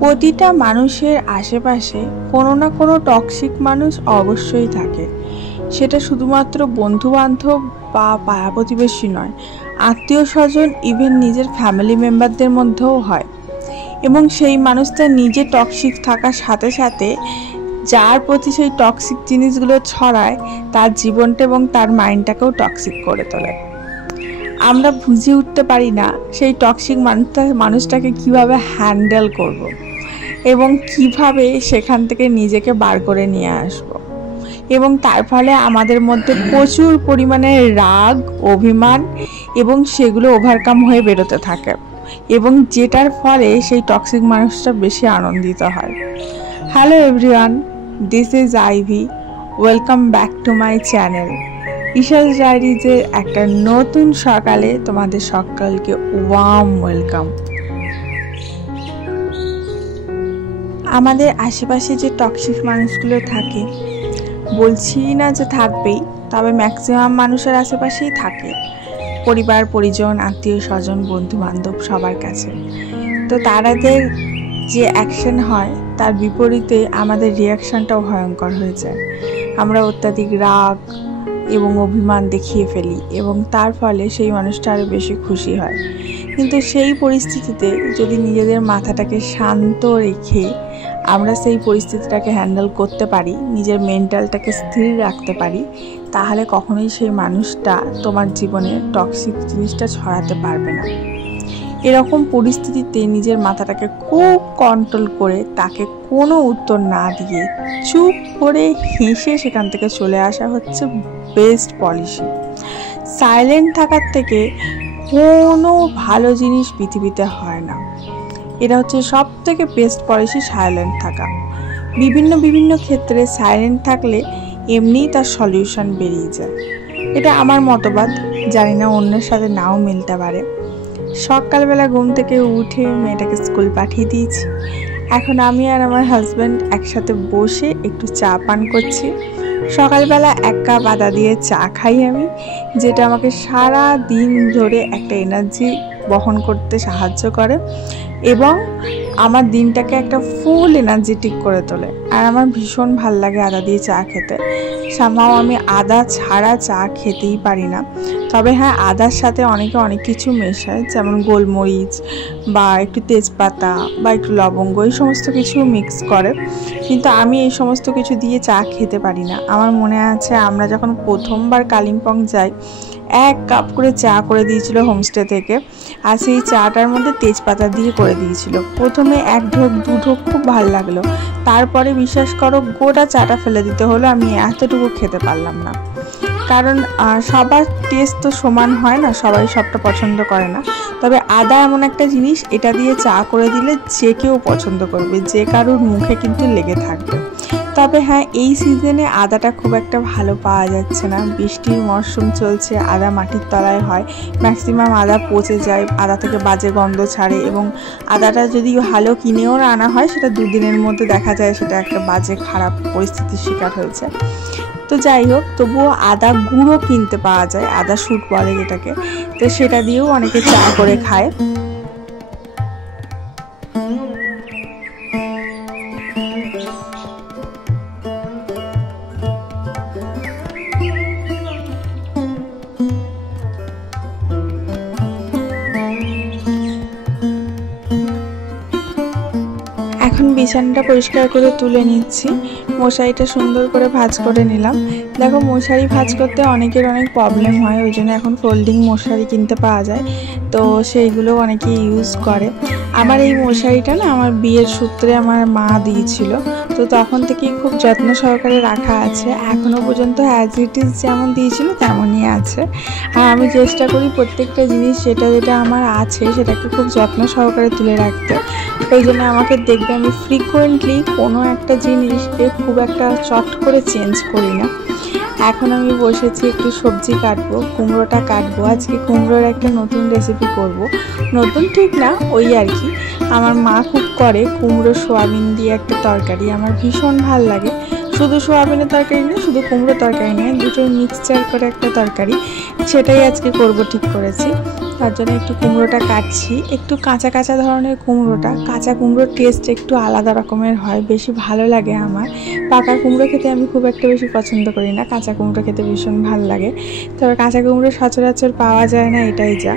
প্রতিটা মানুষের আশেপাশে কোনো না কোনো টক্সিক মানুষ অবশ্যই থাকে। সেটা শুধুমাত্র বন্ধু বান্ধব বা পাড়া প্রতিবেশী নয়, আত্মীয় স্বজন, ইভেন নিজের ফ্যামিলি মেম্বারদের মধ্যেও হয়। এবং সেই মানুষটা নিজে টক্সিক থাকার সাথে সাথে যার প্রতি সেই টক্সিক জিনিসগুলো ছড়ায় তার জীবনটা এবং তার মাইন্ডটাকেও টক্সিক করে তোলে। আমরা বুঝে উঠতে পারি না সেই টক্সিক মানুষটাকে কিভাবে হ্যান্ডেল করব এবং কিভাবে সেখান থেকে নিজেকে বার করে নিয়ে আসব। এবং তার ফলে আমাদের মধ্যে প্রচুর পরিমাণে রাগ, অভিমান এবং সেগুলো ওভারকাম হয়ে বেরোতে থাকে, এবং যেটার ফলে সেই টক্সিক মানুষটা বেশি আনন্দিত হয়। Hello everyone, this is Ivy. Welcome back to my channel Isha's ডায়েরিজের একটা নতুন সকালে তোমাদের সকলকে ওয়ার্ম ওয়েলকাম। আমাদের আশেপাশে যে টক্সিক মানুষগুলো থাকে, বলছি না যে থাকবেই, তবে ম্যাক্সিমাম মানুষের আশেপাশেই থাকে, পরিবার পরিজন, আত্মীয় স্বজন, বন্ধু বান্ধব সবার কাছে। তো তাদের যে অ্যাকশন হয় তার বিপরীতে আমাদের রিয়াকশানটাও ভয়ঙ্কর হয়ে যায়। আমরা অত্যাধিক রাগ এবং অভিমান দেখিয়ে ফেলি এবং তার ফলে সেই মানুষটা আরও বেশি খুশি হয়। কিন্তু সেই পরিস্থিতিতে যদি নিজেদের মাথাটাকে শান্ত রেখে আমরা সেই পরিস্থিতিটাকে হ্যান্ডেল করতে পারি, নিজের মেন্টালটাকে স্থির রাখতে পারি, তাহলে কখনোই সেই মানুষটা তোমার জীবনে টক্সিক জিনিসটা ছড়াতে পারবে না। এরকম পরিস্থিতিতে নিজের মাথাটাকে খুব কন্ট্রোল করে তাকে কোনো উত্তর না দিয়ে চুপ করে হেসে সেখান থেকে চলে আসা হচ্ছে বেস্ট পলিসি। সাইলেন্ট থাকার থেকে কোনো ভালো জিনিস পৃথিবীতে হয় না। এটা হচ্ছে সব থেকে বেস্ট পলিসি, সাইলেন্ট থাকা। বিভিন্ন ক্ষেত্রে সাইলেন্ট থাকলে এমনিই তার সলিউশন বেরিয়ে যায়। এটা আমার মতবাদ, জানি না অন্যের সাথে নাও মিলতে পারে। সকালবেলা ঘুম থেকে উঠে মেয়েটাকে স্কুল পাঠিয়ে দিয়েছি। এখন আমি আর আমার হাজব্যান্ড একসাথে বসে একটু চা পান করছি। সকালবেলা 1 কাপ আদা দিয়ে চা খাই আমি, যেটা আমাকে সারা দিন ধরে একটা এনার্জি বহন করতে সাহায্য করে এবং আমার দিনটাকে একটা ফুল এনার্জেটিক করে তোলে। আর আমার ভীষণ ভাল লাগে আদা দিয়ে চা খেতে। সামহাও আমি আদা ছাড়া চা খেতেই পারি না। তবে হ্যাঁ, আদার সাথে অনেকে অনেক কিছু মেশায়, যেমন গোলমরিচ বা একটু তেজপাতা বা একটু লবঙ্গ, এই সমস্ত কিছু মিক্স করে। কিন্তু আমি এই সমস্ত কিছু দিয়ে চা খেতে পারি না। আমার মনে আছে আমরা যখন প্রথমবার কালিম্পং যাই, 1 কাপ করে চা করে দিয়েছিল হোমস্টে থেকে, আর সেই চাটার মধ্যে তেজপাতা দিয়ে করে দিয়েছিল। প্রথমে 1 ঢোক 2 ঢোক খুব ভালো লাগলো, তারপরে বিশ্বাস করো গোটা চাটা ফেলে দিতে হলো। আমি এতটুকু খেতে পারলাম না, কারণ সবার টেস্ট তো সমান হয় না, সবাই সবটা পছন্দ করে না। তবে আদা এমন একটা জিনিস, এটা দিয়ে চা করে দিলে যে কেউ পছন্দ করবে, যে কারোর মুখে কিন্তু লেগে থাকবে। তবে হ্যাঁ, এই সিজনে আদাটা খুব একটা ভালো পাওয়া যাচ্ছে না। বৃষ্টির মরশুম চলছে, আদা মাটির তলায় হয়, ম্যাক্সিমাম আদা পচে যায়, আদা থেকে বাজে গন্ধ ছাড়ে, এবং আদাটা যদি ভালো কিনেও আনা হয় সেটা 2 দিনের মধ্যে দেখা যায় সেটা একটা বাজে খারাপ পরিস্থিতির শিকার হয়েছে। তো যাই হোক, তবুও আদা গুঁড়ো কিনতে পাওয়া যায়, আদা শুট বলে যেটাকে, তো সেটা দিয়েও অনেকে চা করে খায়। এখন বিছানাটা পরিষ্কার করে তুলে নিচ্ছি, মশারিটা সুন্দর করে ভাঁজ করে নিলাম। দেখো, মশারি ভাঁজ করতে অনেকের অনেক প্রবলেম হয়, ওই জন্য এখন ফোল্ডিং মশারি কিনতে পাওয়া যায়, তো সেইগুলো অনেকে ইউজ করে। আমার এই মশারিটা না আমার বিয়ের সূত্রে আমার মা দিয়েছিল, তো তখন থেকেই খুব যত্ন সহকারে রাখা আছে। এখনও পর্যন্ত অ্যাজ ইট ইজ যেমন দিয়েছিল তেমনই আছে। আর আমি চেষ্টা করি প্রত্যেকটা জিনিস যেটা আমার আছে সেটাকে খুব যত্ন সহকারে তুলে রাখতে। ওই জন্য আমাকে দেখবে আমি ফ্রিকোয়েন্টলি কোনো একটা জিনিসকে খুব একটা চট করে চেঞ্জ করি না। এখন আমি বসেছি একটু সবজি কাটবো, কুমড়োটা কাটবো। আজকে কুমড়োর একটা নতুন রেসিপি করব। নতুন ঠিক না, ওই আর কি। আমার মা খুব করে কুমড়ো সোয়াবিন দিয়ে একটা তরকারি, আমার ভীষণ ভাল লাগে। শুধু সোয়াবিনের তরকারি না, শুধু কুমড়ো তরকারি নয়, দুটোই মিক্সচার করে একটা তরকারি, সেটাই আজকে করব ঠিক করেছি। তার জন্য একটু কুমড়োটা কাটছি। একটু কাঁচা কাঁচা ধরনের কুমড়োটা, কাঁচা কুমড়োর টেস্ট একটু আলাদা রকমের হয়, বেশি ভালো লাগে আমার। পাকা কুমড়ো খেতে আমি খুব একটা বেশি পছন্দ করি না, কাঁচা কুমড়ো খেতে ভীষণ ভালো লাগে। তবে কাঁচা কুমড়ো সচরাচর পাওয়া যায় না, এটাই যা।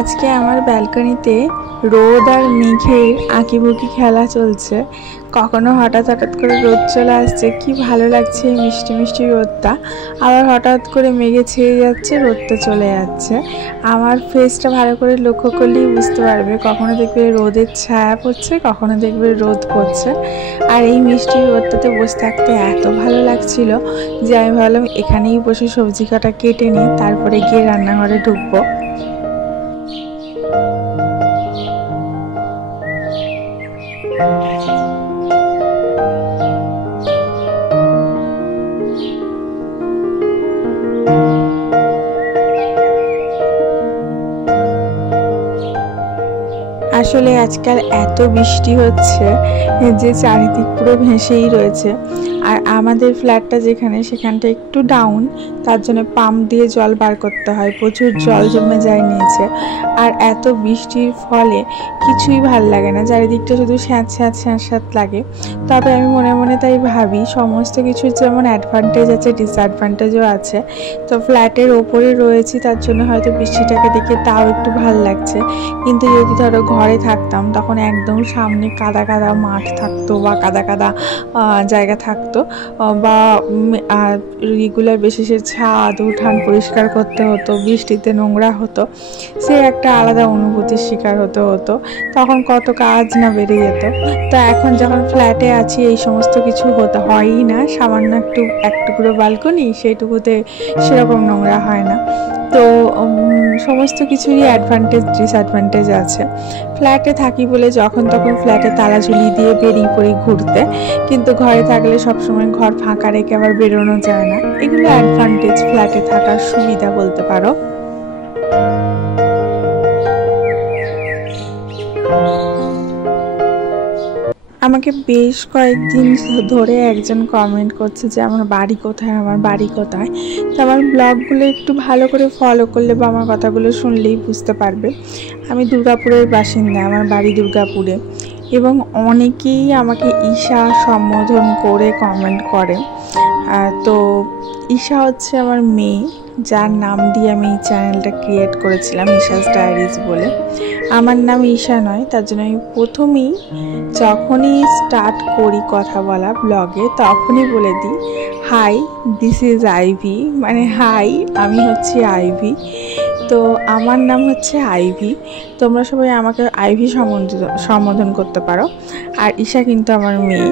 আজকে আমার ব্যালকনিতে রোদ আর মেঘের আঁকিবুকি খেলা চলছে। কখনো হঠাৎ হঠাৎ করে রোদ চলে আসছে, কি ভালো লাগছে এই মিষ্টি মিষ্টি রোদটা। আবার হঠাৎ করে মেঘে ছেয়ে যাচ্ছে, রোদটা চলে যাচ্ছে। আমার ফেসটা ভালো করে লক্ষ্য করলেই বুঝতে পারবে, কখনো দেখবে রোদের ছায়া পড়ছে, কখনো দেখবে রোদ পড়ছে। আর এই মিষ্টি রোদটাতে বসে থাকতে এত ভালো লাগছিল যে আমি ভাবলাম এখানেই বসে সবজি কাটা কেটে নিয়ে তারপরে গিয়ে রান্নাঘরে ঢুকবো। আসলে আজকাল এত বৃষ্টি হচ্ছে যে চারিদিক পুরো ভেসেই রয়েছে। আর আমাদের ফ্ল্যাটটা যেখানে, সেখানটা একটু ডাউন, তার জন্য পাম্প দিয়ে জল বার করতে হয়, প্রচুর জল জমে যায় নিচে। আর এত বৃষ্টির ফলে কিছুই ভাল লাগে না, চারিদিকটা শুধু স্যাঁত স্যাঁত স্যাঁত স্যাঁত লাগে। তবে আমি মনে মনে তাই ভাবি, সমস্ত কিছুর যেমন অ্যাডভান্টেজ আছে ডিসঅ্যাডভান্টেজও আছে। তো ফ্ল্যাটের ওপরে রয়েছি, তার জন্য হয়তো বৃষ্টিটাকে দেখে তাও একটু ভাল লাগছে। কিন্তু যদি ধরো ঘরে থাকতাম, তখন একদম সামনে কাদা কাদা মাঠ থাকতো বা কাদা কাদা জায়গা থাকতো, বা রেগুলার বেসিসে ছাদ উঠান পরিষ্কার করতে হতো, বৃষ্টিতে নোংরা হতো, সে একটা আলাদা অনুভূতির শিকার হতো। তখন কত কাজ না বেড়ে যেত। তো এখন যখন ফ্ল্যাটে আছি, এই সমস্ত কিছু হয়ই না। সামান্য এক টুকরো বালকনি, সেইটুকুতে সেরকম নোংরা হয় না। তো সমস্ত কিছুরই অ্যাডভান্টেজ ডিসঅ্যাডভান্টেজ আছে। ফ্ল্যাটে থাকি বলে যখন তখন ফ্ল্যাটে তালা ঝুলিয়ে দিয়ে বেরিয়ে পড়ি ঘুরতে, কিন্তু ঘরে থাকলে সবসময় ঘর ফাঁকা রেখে আবার বেরোনো যায় না। এগুলো অ্যাডভান্টেজ, ফ্ল্যাটে থাকার সুবিধা বলতে পারো। আমাকে বেশ কয়েকদিন ধরে একজন কমেন্ট করছে যে আমার বাড়ি কোথায়, আমার বাড়ি কোথায়। তো আমার ব্লগগুলো একটু ভালো করে ফলো করলে বা আমার কথাগুলো শুনলেই বুঝতে পারবে। আমি দুর্গাপুরের বাসিন্দা, আমার বাড়ি দুর্গাপুরে। এবং অনেকেই আমাকে ঈশা সম্বোধন করে কমেন্ট করে। তো ঈশা হচ্ছে আমার মেয়ে, যার নাম দিয়ে আমি এই চ্যানেলটা ক্রিয়েট করেছিলাম, ঈশাস ডায়েরিজ বলে। আমার নাম ঈশা নয়, তার জন্য আমি প্রথমেই যখনই স্টার্ট করি কথা বলা ব্লগে, তখনই বলে দিই, হাই দিস ইজ আইভি, মানে হাই আমি হচ্ছি আইভি। তো আমার নাম হচ্ছে আইভি, তোমরা সবাই আমাকে আইভি সম্বোধন করতে পারো। আর ঈশা কিন্তু আমার মেয়ে।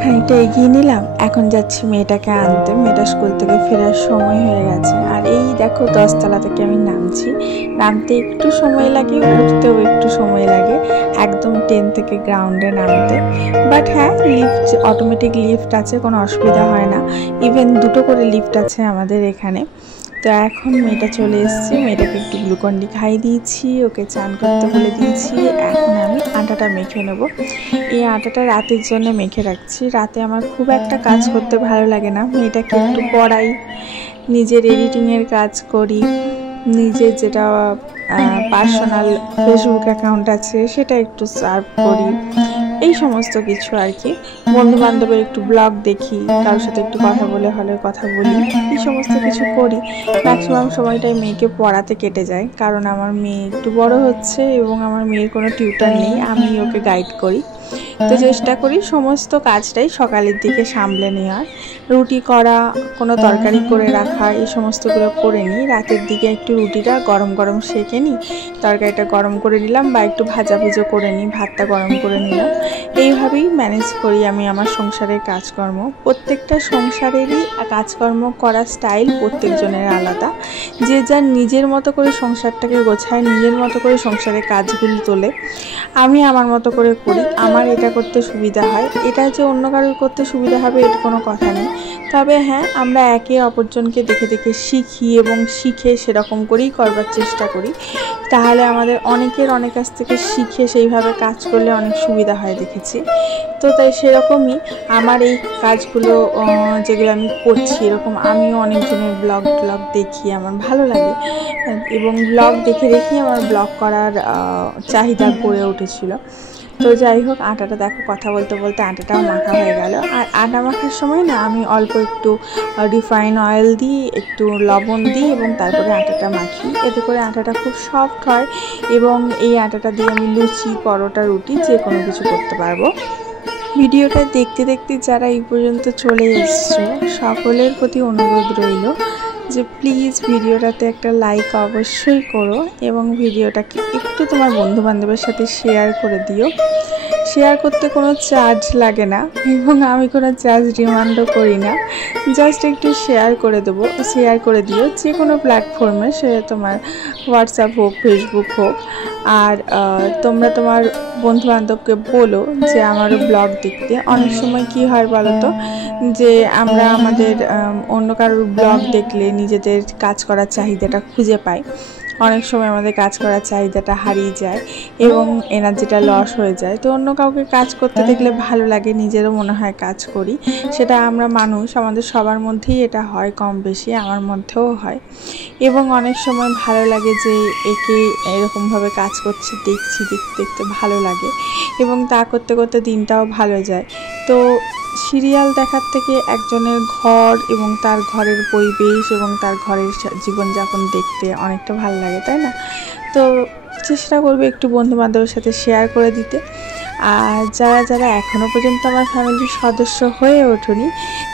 খানিকটা এগিয়ে নিলাম। এখন যাচ্ছি মেয়েটাকে আনতে। মেয়েটা স্কুল থেকে ফেরার সময় হয়ে গেছে। আর এই দেখো 10 তলা থেকে আমি নামছি। নামতে একটু সময় লাগে, উঠতেও একটু সময় লাগে, একদম 10 থেকে গ্রাউন্ডে নামতে। বাট হ্যাঁ, লিফট, অটোমেটিক লিফট আছে, কোনো অসুবিধা হয় না। ইভেন 2টো করে লিফট আছে আমাদের এখানে। তো এখন মেয়েটা চলে এসেছে, মেয়েটাকে একটু গ্লুকন্ডি খাইয়ে দিয়েছি, ওকে চান করতে বলে দিয়েছি। এখন আমি আটাটা মেখে নেব। এই আটাটা রাতের জন্য মেখে রাখছি। রাতে আমার খুব একটা কাজ করতে ভালো লাগে না, মেয়েটাকে একটু পড়াই, নিজের এডিটিংয়ের কাজ করি, নিজের যেটা পার্সোনাল ফেসবুক অ্যাকাউন্ট আছে সেটা একটু সার্ভ করি, এই সমস্ত কিছু আর কি। বন্ধু বান্ধবের একটু ব্লগ দেখি, কারোর সাথে একটু কথা বলে হলে কথা বলি, এই সমস্ত কিছু করি। ম্যাক্সিমাম সময়টাই মেয়েকে পড়াতে কেটে যায়, কারণ আমার মেয়ে একটু বড় হচ্ছে এবং আমার মেয়ের কোনো টিউটর নেই, আমি ওকে গাইড করি। তো চেষ্টা করি সমস্ত কাজটাই সকালের দিকে সামলে নেওয়ার। রুটি করা, কোনো তরকারি করে রাখা, এই সমস্তগুলো করে নিই। রাতের দিকে একটু রুটিটা গরম গরম সেঁকে নিই, তরকারিটা গরম করে নিলাম, বা একটু ভাজা ভুজো করে নিই, ভাতটা গরম করে নিলাম। এইভাবেই ম্যানেজ করি আমি আমার সংসারের কাজকর্ম। প্রত্যেকটা সংসারেরই কাজকর্ম করার স্টাইল প্রত্যেকজনের আলাদা। যে যার নিজের মতো করে সংসারটাকে গোছায়, নিজের মতো করে সংসারের কাজগুলো তোলে। আমি আমার মতো করে করি, আমার এটা করতে সুবিধা হয়। এটা যে অন্য কারোর করতে সুবিধা হবে এর কোনো কথা নেই। তবে হ্যাঁ, আমরা একে অপরজনকে দেখে দেখে শিখি এবং শিখে সেরকম করেই করবার চেষ্টা করি। তাহলে আমাদের অনেকের অনেক কাছ থেকে শিখে সেইভাবে কাজ করলে অনেক সুবিধা হয় দেখেছি। তো তাই সেরকমই আমার এই কাজগুলো যেগুলো আমি করছি, এরকম আমিও অনেকজনের ব্লগ দেখি, আমার ভালো লাগে, এবং ব্লগ দেখে দেখি আমার ব্লগ করার চাহিদা গড়ে উঠেছিল। তো যাই হোক, আটাটা দেখো কথা বলতে বলতে আটাটাও মাখা হয়ে গেল। আর আটা মাখার সময় না আমি অল্প একটু রিফাইন অয়েল দিই, একটু লবণ দিই এবং তারপরে আটাটা মাখি। এতে করে আটাটা খুব সফট হয় এবং এই আটাটা দিয়ে আমি লুচি, পরোটা, রুটি যে কোনো কিছু করতে পারবো। ভিডিওটা দেখতে দেখতে যারা এই পর্যন্ত চলে এসছো, সকলের প্রতি অনুরোধ রইল যে প্লিজ ভিডিওটাতে একটা লাইক অবশ্যই করো এবং ভিডিওটাকে একটু তোমার বন্ধুবান্ধবের সাথে শেয়ার করে দিও। শেয়ার করতে কোনো চার্জ লাগে না এবং আমি কোনো চার্জ ডিমান্ডও করি না, জাস্ট একটু শেয়ার করে দিও যে কোনো প্ল্যাটফর্মে, সে তোমার হোয়াটসঅ্যাপ হোক, ফেসবুক হোক। আর তোমরা তোমার বন্ধুবান্ধবকে বলো যে আমারও ব্লগ দেখতে। অনেক সময় কি হয় বলো তো, যে আমরা আমাদের অন্য কারোর ব্লগ দেখলে নিজেদের কাজ করার চাহিদাটা খুঁজে পাই। অনেক সময় আমাদের কাজ করার চাহিদাটা হারিয়ে যায় এবং এনার্জিটা লস হয়ে যায়। তো অন্য কাউকে কাজ করতে দেখলে ভালো লাগে, নিজেরও মনে হয় কাজ করি। সেটা আমরা মানুষ, আমাদের সবার মধ্যেই এটা হয়, কম বেশি আমার মধ্যেও হয়। এবং অনেক সময় ভালো লাগে যে একে এরকমভাবে কাজ করছে দেখছি, দেখতে দেখতে ভালো লাগে এবং তা করতে করতে দিনটাও ভালো যায়। তো সিরিয়াল দেখার থেকে একজনের ঘর এবং তার ঘরের পরিবেশ এবং তার ঘরের জীবনযাপন দেখতে অনেকটা ভালো লাগে, তাই না? তো চেষ্টা করবে একটু বন্ধুবান্ধবের সাথে শেয়ার করে দিতে। আর যারা যারা এখনও পর্যন্ত আমার ফ্যামিলির সদস্য হয়ে ওঠেনি,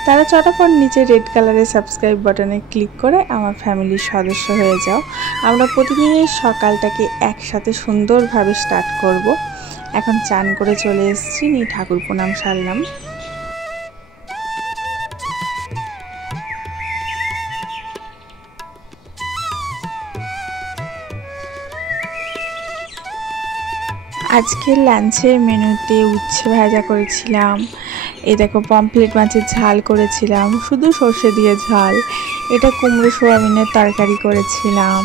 তারা চটাপট নিচে রেড কালারের সাবস্ক্রাইব বাটনে ক্লিক করে আমার ফ্যামিলির সদস্য হয়ে যাও। আমরা প্রতিদিনের সকালটাকে একসাথে সুন্দরভাবে স্টার্ট করব। এখন চান করে চলে এসেছি, ঠাকুর প্রণাম সারলাম। আজকের লাঞ্চের মেনুতে উচ্ছে ভাজা করেছিলাম, এই দেখো পমফ্রেট মাছের ঝাল করেছিলাম, শুধু সর্ষে দিয়ে ঝাল। এটা কুমড়ো সোয়াবিনের তরকারি করেছিলাম,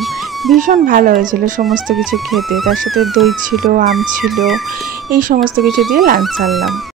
ভীষণ ভালো হয়েছিল সমস্ত কিছু খেতে। তার সাথে দই ছিল, আম ছিল, এই সমস্ত কিছু দিয়ে লাঞ্চ সারলাম।